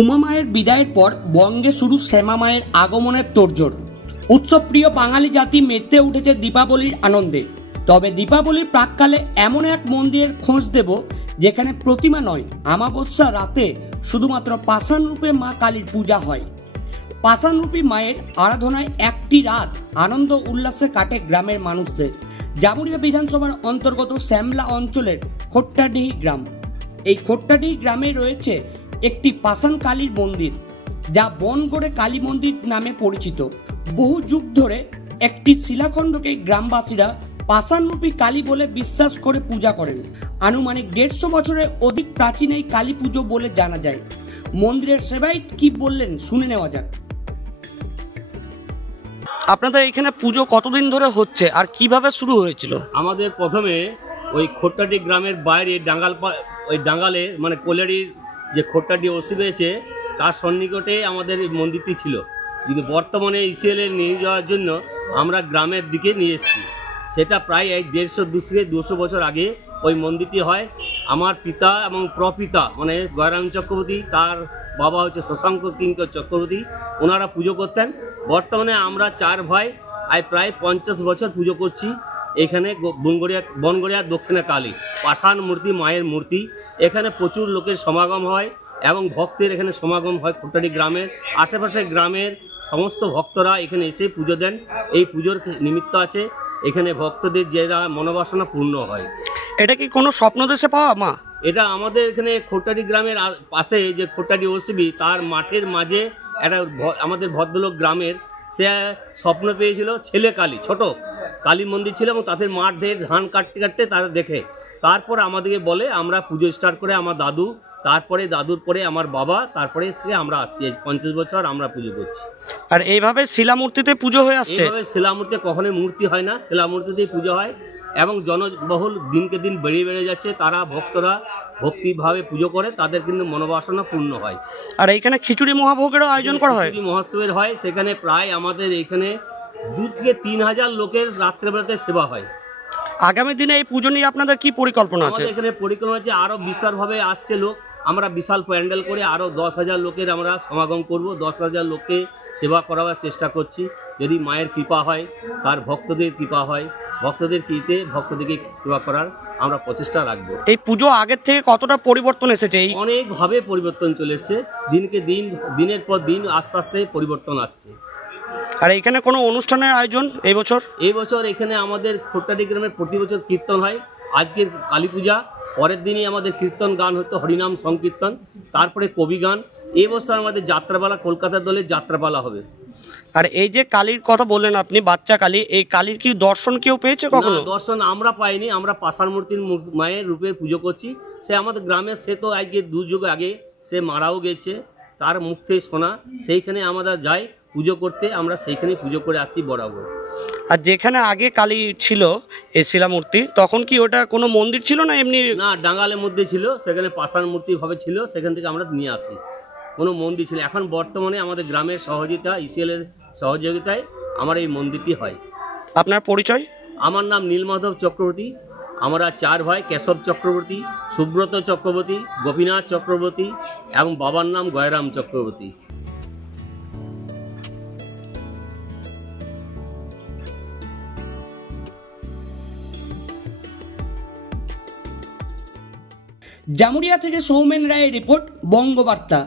উমা মায়ের বিদায়ের পর বঙ্গে শুরু শ্যামা মায়ের আগমনের তোড়জোড়। উৎসবপ্রিয় বাঙালি জাতি মেতে উঠেছে দীপাবলির আনন্দে। তবে দীপাবলির প্রাককালে এমন এক মন্দিরের খোঁজ দেব যেখানে প্রতিমা নয়, আমাবস্যা রাতে শুধুমাত্র পাষাণ রূপে মা কালীর পূজা হয়। পাষাণরূপী মায়ের আরাধনায় একটি রাত আনন্দ উল্লাসে কাটে গ্রামের মানুষদের। জামুরিয়া বিধানসভার অন্তর্গত শ্যামলা অঞ্চলের খোট্টাডিহি গ্রাম। এই খোট্টাডিহি গ্রামে রয়েছে একটি পাষাণ কালীর মন্দির, যা বনগড়ে কালী মন্দির নামে পরিচিত। বহু যুগ ধরে একটি শিলাখণ্ডকে গ্রামবাসীরা পাষাণরূপী কালী বলে বিশ্বাস করে পূজা করেন। আনুমানিক 150 বছরের অধিক প্রাচীন এই কালী পুজো বলে জানা যায়। মন্দিরের সেবায়িত কি বললেন শুনে নেওয়া যাক। আপনাদের এখানে পুজো কতদিন ধরে হচ্ছে আর কিভাবে শুরু হয়েছিল? আমাদের প্রথমে ওই খোট্টাডি গ্রামের বাইরে ওই ডাঙ্গালে মানে কোলেরির যে খোট্টাডি ওসি রয়েছে তার সন্নিকটে আমাদের এই মন্দিরটি ছিল, কিন্তু বর্তমানে ইসিএলে নিয়ে যাওয়ার জন্য আমরা গ্রামের দিকে নিয়ে এসেছি। সেটা প্রায় 150-200 বছর আগে ওই মন্দিরটি হয়। আমার পিতা এবং প্রপিতা মানে গয়রাম চক্রবর্তী, তার বাবা হচ্ছে শশাঙ্ক কিঙ্কর চক্রবর্তী, ওনারা পুজো করতেন। বর্তমানে আমরা 4 ভাই প্রায় 50 বছর পুজো করছি। এখানে বনগড়িয়া দক্ষিণে কালী পাষাণ মূর্তি, মায়ের মূর্তি। এখানে প্রচুর লোকের সমাগম হয় এবং ভক্তের এখানে সমাগম হয়। খোট্টাডি গ্রামের আশেপাশের গ্রামের সমস্ত ভক্তরা এখানে এসে পুজো দেন। এই পুজোর নিমিত্ত আছে, এখানে ভক্তদের যেটা মনোবাসনা পূর্ণ হয়। এটা কি কোনো স্বপ্ন দেশে পাওয়া মা? এটা আমাদের এখানে খোট্টাডি গ্রামের পাশে যে খোট্টাডি ওসিবি তার মাঠের মাঝে একটা আমাদের ভদ্রলোক গ্রামের সে স্বপ্ন পেয়েছিল ছেলে কালী, ছোট কালী মন্দির ছিল এবং তাদের মাঠ দিয়ে ধান কাটতে কাটতে তারা দেখে, তারপর আমাদেরকে বলে আমরা পুজো স্টার্ট করে আমার দাদু, তারপরে দাদুর পরে আমার বাবা, তারপরে থেকে আমরা আসছি 50 বছর আমরা পুজো করছি। আর এইভাবে শিলামূর্তিতে পুজো হয়ে আসছে? এইভাবে শিলামূর্তি কখনোই মূর্তি হয় না, শিলামূর্তিতেই পুজো হয় এবং জনবহুল দিনকে দিন বেড়ে যাচ্ছে। তারা ভক্তরা ভক্তিভাবে পুজো করে, তাদের কিন্তু মনোবাসনা পূর্ণ হয়। আর এইখানে খিচুড়ি মহাভোগেরও আয়োজন করা হয়? খিচুড়ি মহোৎসবের হয়, সেখানে প্রায় আমাদের এখানে 2 থেকে 3,000 লোকের রাত্রেবেলাতে সেবা হয়। আগামী দিনে এই পুজো নিয়ে আপনাদের কি পরিকল্পনা আছে? আমাদের এখানে পরিকল্পনা আছে আরও বিস্তারভাবে আসছে লোক, আমরা বিশাল প্যান্ডেল করে আরও 10,000 লোকের আমরা সমাগম করব। 10,000 লোককে সেবা করাবার চেষ্টা করছি। যদি মায়ের কৃপা হয়, তার ভক্তদের কৃপা হয়, ভক্তদের কৃতে ভক্তদেরকে সেবা করার আমরা প্রচেষ্টা রাখবো। এই পুজো আগের থেকে কতটা পরিবর্তন এসেছে? অনেকভাবে পরিবর্তন চলে এসছে, দিনকে দিন দিনের পর দিন আস্তে আস্তে পরিবর্তন আসছে। আর এখানে কোনো অনুষ্ঠানের আয়োজন এই বছর? এখানে আমাদের খোট্টাডি গ্রামের প্রতি বছর কীর্তন হয়। আজকের কালী পূজা, পরের দিনই আমাদের কীর্তন গান হতো, হরিনাম সংকীর্তন, তারপরে কবি গান। এই বছর আমাদের যাত্রাপালা, কলকাতা দলের যাত্রাপালা হবে। আর এই যে কালীর কথা বললেন আপনি, বাচ্চা কালী, এই কালীর কি দর্শন কেউ পেয়েছে কখনো? দর্শন আমরা পাইনি, আমরা পাষাণ মূর্তির মায়ের রূপে পুজো করছি। সে আমাদের গ্রামের, সে তো আজকে 2 যুগ আগে সে মারাও গেছে, তার মুখ থেকে শোনা, সেইখানে আমরা যাই পুজো করতে, আমরা সেইখানেই পুজো করে আসছি বরাবর। আর যেখানে আগে কালী ছিল এই শিলামূর্তি, তখন কি ওটা কোনো মন্দির ছিল না এমনি? না, ডাঙ্গালের মধ্যে ছিল, সেখানে পাষাণ মূর্তি ভাবে ছিল, সেখান থেকে আমরা নিয়ে আসি, কোনো মন্দির ছিল। এখন বর্তমানে আমাদের গ্রামের সহযোগিতা, ইসিএলের সহযোগিতায় আমার এই মন্দিরটি হয়। আপনার পরিচয়? আমার নাম নীলমাধব চক্রবর্তী। আমরা 4 ভাই, কেশব চক্রবর্তী, সুব্রত চক্রবর্তী, গোপীনাথ চক্রবর্তী এবং বাবার নাম গয়রাম চক্রবর্তী। জামুরিয়া থেকে সৌমেন রায়ের রিপোর্ট, বঙ্গবার্তা।